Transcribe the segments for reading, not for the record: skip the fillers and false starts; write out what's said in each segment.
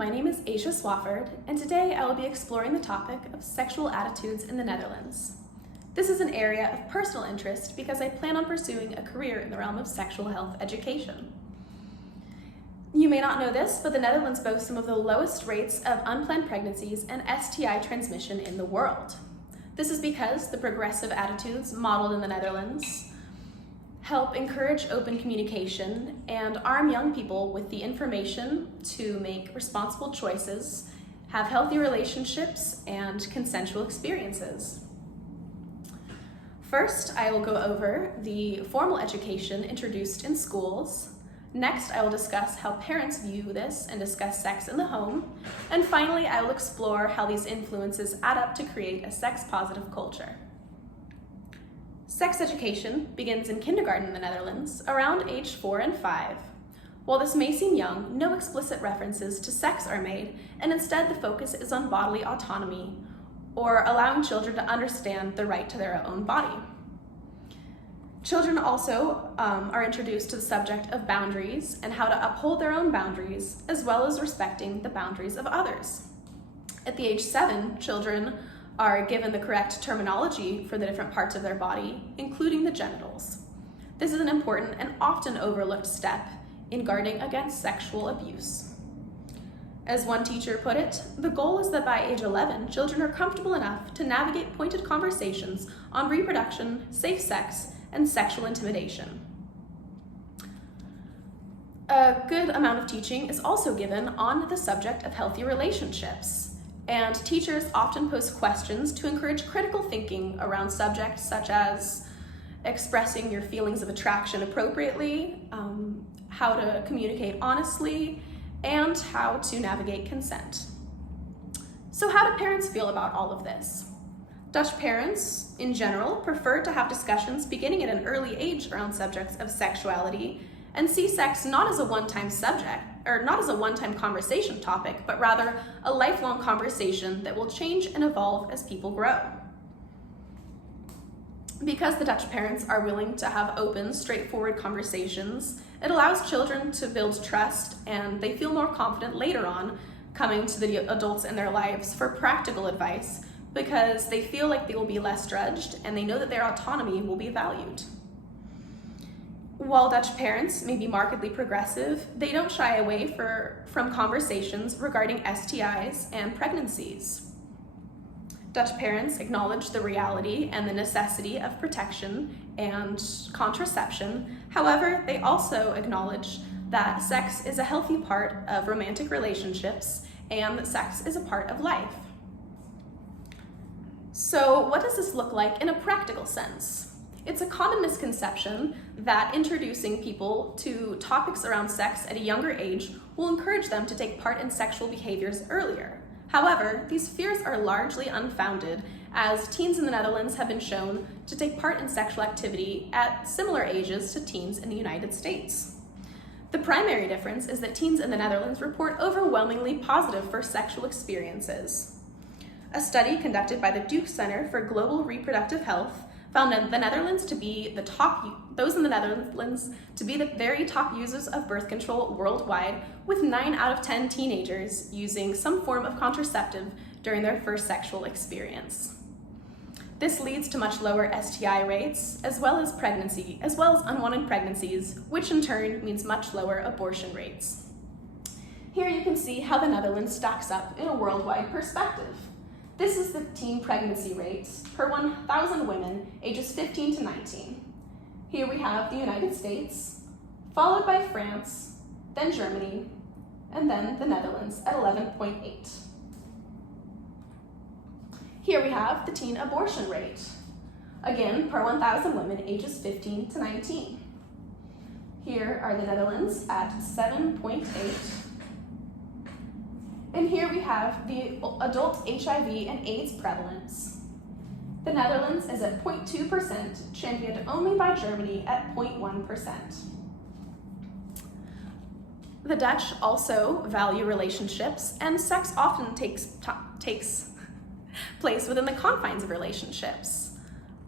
my name is Asia Swafford, and today I will be exploring the topic of sexual attitudes in the Netherlands. This is an area of personal interest because I plan on pursuing a career in the realm of sexual health education. You may not know this, but the Netherlands boasts some of the lowest rates of unplanned pregnancies and STI transmission in the world. This is because the progressive attitudes modeled in the Netherlands help encourage open communication and arm young people with the information to make responsible choices, have healthy relationships, and consensual experiences. First, I will go over the formal education introduced in schools. Next, I will discuss how parents view this and discuss sex in the home. And finally, I will explore how these influences add up to create a sex-positive culture. Sex education begins in kindergarten in the Netherlands, around age 4 and 5. While this may seem young, no explicit references to sex are made, and instead the focus is on bodily autonomy, or allowing children to understand the right to their own body. Children also are introduced to the subject of boundaries and how to uphold their own boundaries, as well as respecting the boundaries of others. At the age 7, children are given the correct terminology for the different parts of their body, including the genitals. This is an important and often overlooked step in guarding against sexual abuse. As one teacher put it, the goal is that by age 11, children are comfortable enough to navigate pointed conversations on reproduction, safe sex, and sexual intimidation. A good amount of teaching is also given on the subject of healthy relationships. And teachers often pose questions to encourage critical thinking around subjects such as expressing your feelings of attraction appropriately, how to communicate honestly, and how to navigate consent. So how do parents feel about all of this? Dutch parents, in general, prefer to have discussions beginning at an early age around subjects of sexuality and see sex not as a one-time subject, or not as a one-time conversation topic, but rather a lifelong conversation that will change and evolve as people grow. Because the Dutch parents are willing to have open, straightforward conversations, it allows children to build trust, and they feel more confident later on coming to the adults in their lives for practical advice because they feel like they will be less judged and they know that their autonomy will be valued. While Dutch parents may be markedly progressive, they don't shy away from conversations regarding STIs and pregnancies. Dutch parents acknowledge the reality and the necessity of protection and contraception. However, they also acknowledge that sex is a healthy part of romantic relationships and that sex is a part of life. So what does this look like in a practical sense? It's a common misconception that introducing people to topics around sex at a younger age will encourage them to take part in sexual behaviors earlier. However, these fears are largely unfounded, as teens in the Netherlands have been shown to take part in sexual activity at similar ages to teens in the United States. The primary difference is that teens in the Netherlands report overwhelmingly positive first sexual experiences. A study conducted by the Duke Center for Global Reproductive Health found the Netherlands to be those in the Netherlands to be the very top users of birth control worldwide, with 9 out of 10 teenagers using some form of contraceptive during their first sexual experience. This leads to much lower STI rates, as well as unwanted pregnancies, which in turn means much lower abortion rates. Here you can see how the Netherlands stacks up in a worldwide perspective. This is the teen pregnancy rates per 1,000 women ages 15 to 19. Here we have the United States, followed by France, then Germany, and then the Netherlands at 11.8. Here we have the teen abortion rate, again per 1,000 women ages 15 to 19. Here are the Netherlands at 7.8. And here we have the adult HIV and AIDS prevalence. The Netherlands is at 0.2%, championed only by Germany at 0.1%. The Dutch also value relationships, and sex often takes place within the confines of relationships.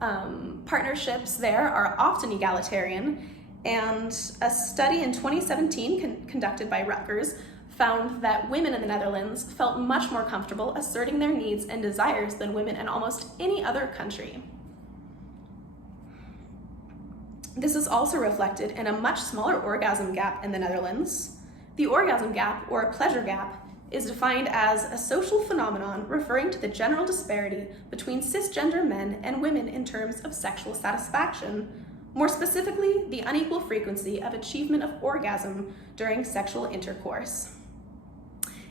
Partnerships there are often egalitarian, and a study in 2017 conducted by Rutgers found that women in the Netherlands felt much more comfortable asserting their needs and desires than women in almost any other country. This is also reflected in a much smaller orgasm gap in the Netherlands. The orgasm gap, or a pleasure gap, is defined as a social phenomenon referring to the general disparity between cisgender men and women in terms of sexual satisfaction, more specifically, the unequal frequency of achievement of orgasm during sexual intercourse.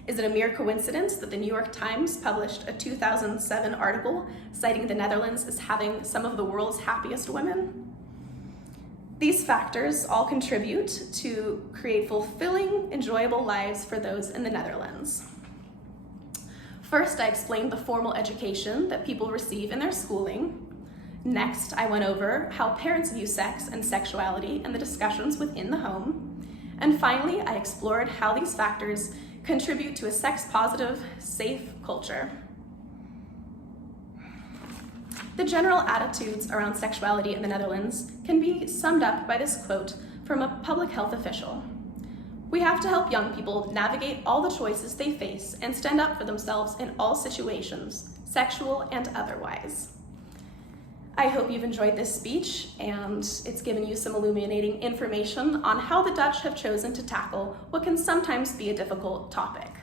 Is it a mere coincidence that the New York Times published a 2007 article citing the Netherlands as having some of the world's happiest women? These factors all contribute to create fulfilling, enjoyable lives for those in the Netherlands. First, I explained the formal education that people receive in their schooling. Next, I went over how parents view sex and sexuality and the discussions within the home. And finally, I explored how these factors contribute to a sex-positive, safe culture. The general attitudes around sexuality in the Netherlands can be summed up by this quote from a public health official. "We have to help young people navigate all the choices they face and stand up for themselves in all situations, sexual and otherwise." I hope you've enjoyed this speech and it's given you some illuminating information on how the Dutch have chosen to tackle what can sometimes be a difficult topic.